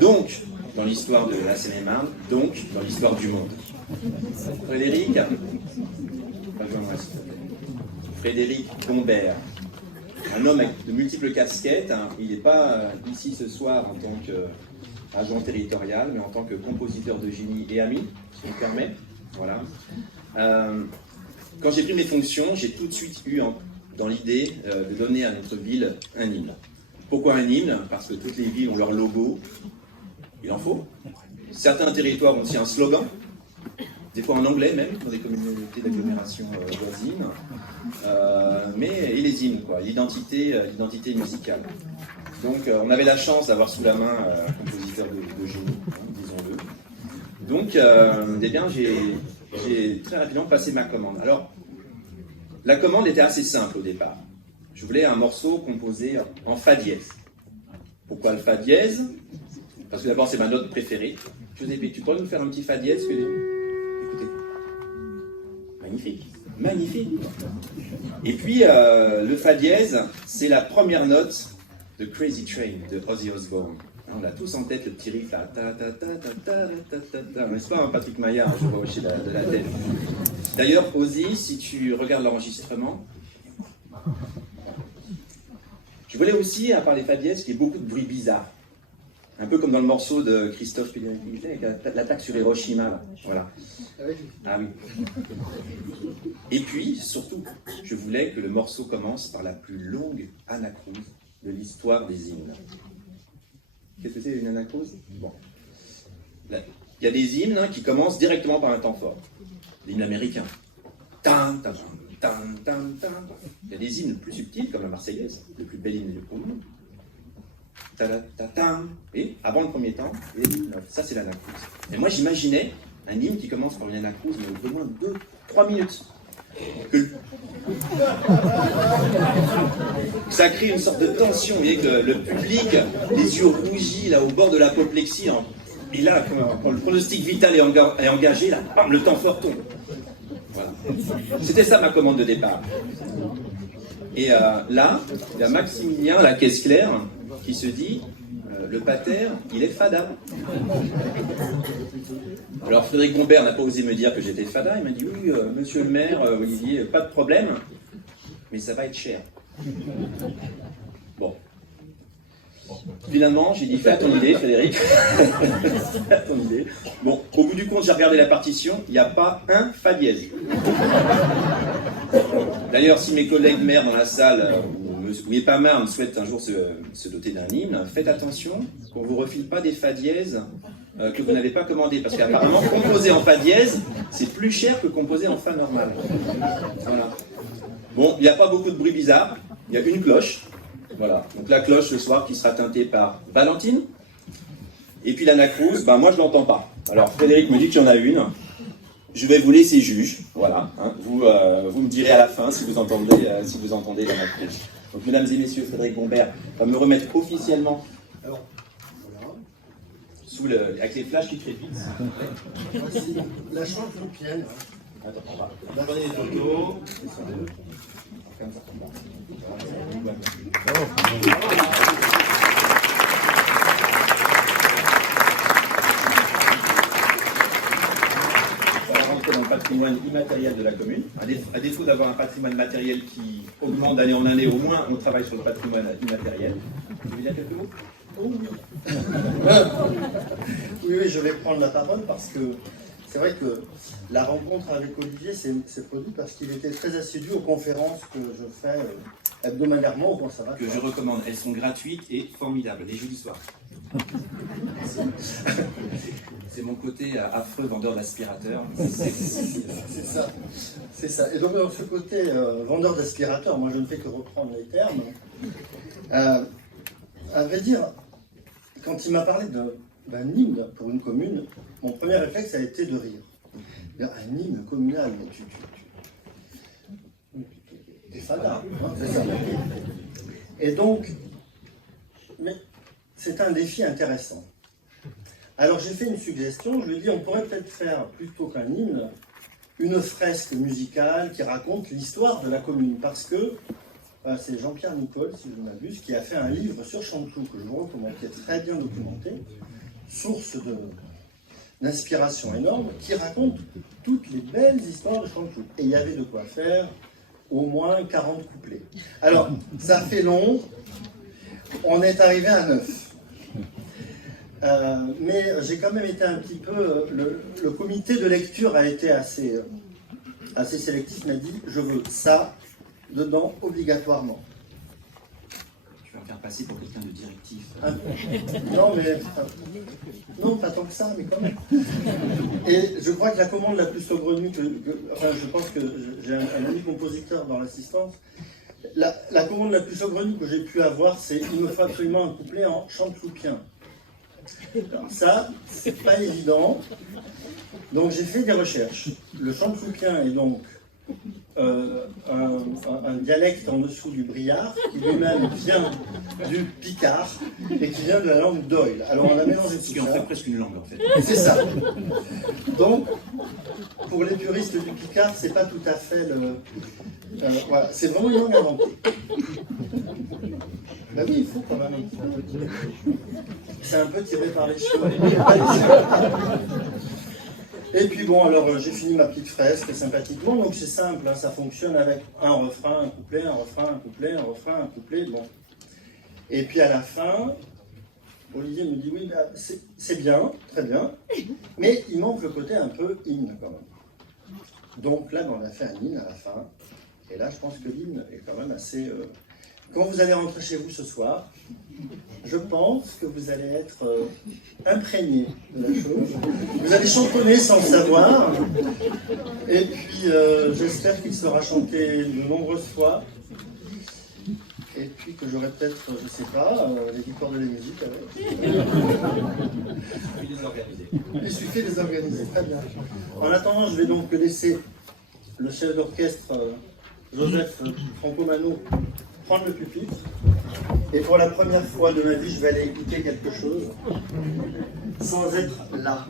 donc dans l'histoire de la Seine-et-Marne, donc dans l'histoire du monde. Frédéric, Frédéric Gombert, un homme avec de multiples casquettes, hein. Il n'est pas ici ce soir en tant qu'agent territorial, mais en tant que compositeur de génie et ami, si on me permet. Voilà. Quand j'ai pris mes fonctions, j'ai tout de suite eu dans l'idée de donner à notre ville un hymne. Pourquoi un hymne? Parce que toutes les villes ont leur logo. Il en faut. Certains territoires ont aussi un slogan, des fois en anglais même, dans des communautés d'agglomération voisines. Et les hymnes, quoi, l'identité musicale. Donc on avait la chance d'avoir sous la main un compositeur de génie, disons-le. Donc j'ai très rapidement passé ma commande. Alors, la commande était assez simple au départ. Je voulais un morceau composé en fa dièse. Pourquoi le fa dièse? Parce que d'abord, c'est ma note préférée. Giuseppe, tu pourrais nous faire un petit fa dièse? Écoutez. Magnifique. Magnifique. Et puis, le fa dièse, c'est la première note de Crazy Train de Ozzy Osbourne. On a tous en tête le petit riff là. N'est-ce pas, Patrick Maillard? Je vois hocher de la tête. D'ailleurs, Ozzy, si tu regardes l'enregistrement, je voulais aussi, à part les fa dièse, qu'il y ait beaucoup de bruits bizarres. Un peu comme dans le morceau de Christophe Pellegrini, avec l'attaque sur Hiroshima. Là. Voilà. Ah oui. Et puis, surtout, je voulais que le morceau commence par la plus longue anacrouse de l'histoire des hymnes. Qu'est-ce que c'est une anacrouse? Bon. Là, il y a des hymnes qui commencent directement par un temps fort. L'hymne américain. Tan, tan, tan, tan, tan. Il y a des hymnes plus subtils, comme la Marseillaise, le plus bel hymne du monde. Et avant le premier temps, ça c'est l'anacrouse. Et moi j'imaginais un hymne qui commence par une anacrouse, mais au moins 2-3 minutes. Ça crée une sorte de tension, vous voyez, que le public, les yeux rougis, là, au bord de l'apoplexie, et là, quand le pronostic vital est engagé, là, bam, le temps fort tombe. Voilà. C'était ça ma commande de départ. Et là, il y a Maximilien à la caisse claire qui se dit le pater, il est fada. Alors Frédéric Gombert n'a pas osé me dire que j'étais fada. Il m'a dit oui, monsieur le maire, Olivier, pas de problème, mais ça va être cher. Bon. Finalement, j'ai dit fais à ton idée, Frédéric. Fais à ton idée. Bon, au bout du compte, j'ai regardé la partition, il n'y a pas un fa dièse. D'ailleurs, si mes collègues maires dans la salle, ou mes Marne souhaitent un jour se doter d'un hymne, faites attention qu'on ne vous refile pas des fa dièse que vous n'avez pas commandé, parce qu'apparemment, composer en fa dièse, c'est plus cher que composer en fa normal. Voilà. Bon, il n'y a pas beaucoup de bruit bizarre, il y a une cloche. Voilà. Donc la cloche ce soir qui sera teintée par Valentine. Et puis l'anacrouse, ben moi je ne l'entends pas. Alors Frédéric me dit qu'il y en a une. Je vais vous laisser juge. Voilà. Hein. Vous me direz à la fin si vous entendez l'anacrouse. Donc mesdames et messieurs, Frédéric Gombert va me remettre officiellement. Alors, voilà. Avec les flashs qui crépitent. Voici la chambre philippienne. Attends, on va prenez les photos. On va rentrer dans le patrimoine immatériel de la commune. À défaut d'avoir un patrimoine matériel qui augmente d'année en année, au moins on travaille sur le patrimoine immatériel. Vous voulez dire quelques mots? Oh oui. Oui, je vais prendre la parole parce que c'est vrai que la rencontre avec Olivier s'est produite parce qu'il était très assidu aux conférences que je fais hebdomadairement au conservatoire. Que je recommande. Elles sont gratuites et formidables, les jeudis soirs. C'est mon côté affreux vendeur d'aspirateurs. C'est ça. Et donc dans ce côté vendeur d'aspirateurs, moi je ne fais que reprendre les termes. À vrai dire, quand il m'a parlé d'un hymne pour une commune, mon premier réflexe a été de rire. Un hymne communal, mais t'es fada, hein, c'est ça. Et donc, mais c'est un défi intéressant. Alors j'ai fait une suggestion, je lui ai dit on pourrait peut-être faire, plutôt qu'un hymne, une fresque musicale qui raconte l'histoire de la commune, parce que c'est Jean-Pierre Nicole, si je ne m'abuse, qui a fait un livre sur Chanteloup, que je vous recommande, qui est très bien documenté, source d'inspiration énorme, qui raconte toutes les belles histoires de Chanteloup. Et il y avait de quoi faire au moins 40 couplets. Alors, ça fait long, on est arrivé à 9. Mais j'ai quand même été un petit peu... Le comité de lecture a été assez sélectif, m'a dit, je veux ça dedans obligatoirement. Tu vas me faire passer pour quelqu'un de directif. Non, mais... non, pas tant que ça, mais quand même. Et je crois que la commande la plus saugrenue enfin, je pense que j'ai un ami compositeur dans l'assistance. La commande la plus saugrenue que j'ai pu avoir, c'est il me faut absolument un couplet en chanteloupien. Alors ça, c'est pas évident. Donc j'ai fait des recherches. Le chanteloupien est donc un dialecte en dessous du briard, qui lui-même vient du picard et qui vient de la langue d'Oïl. Alors on a mélangé tout Ce qui en ça. fait presque une langue en fait. C'est ça. Donc, pour les puristes du picard, c'est pas tout à fait le... voilà, c'est vraiment une langue inventée. Ben oui, il faut quand même un petit peu. C'est un peu tiré par les cheveux. Et puis bon, alors j'ai fini ma petite fresque sympathiquement, donc c'est simple, hein, ça fonctionne avec un refrain, un couplet, un refrain, un couplet, un refrain, un couplet, bon. Et puis à la fin, Olivier me dit, oui, bah, c'est bien, très bien, mais il manque le côté un peu hymne quand même. Donc là, on a fait un hymne à la fin, et là je pense que l'hymne est quand même assez... Quand vous allez rentrer chez vous ce soir, je pense que vous allez être imprégné de la chose. Vous allez chantonner sans le savoir. Et puis, j'espère qu'il sera chanté de nombreuses fois. Et puis que j'aurai peut-être, je ne sais pas, les victoires de la musique avec. Il suffit de les organiser. Très bien. En attendant, je vais donc laisser le chef d'orchestre, Joseph Franco-Mano, prendre le pupitre. Et pour la première fois de ma vie, je vais aller écouter quelque chose sans être là.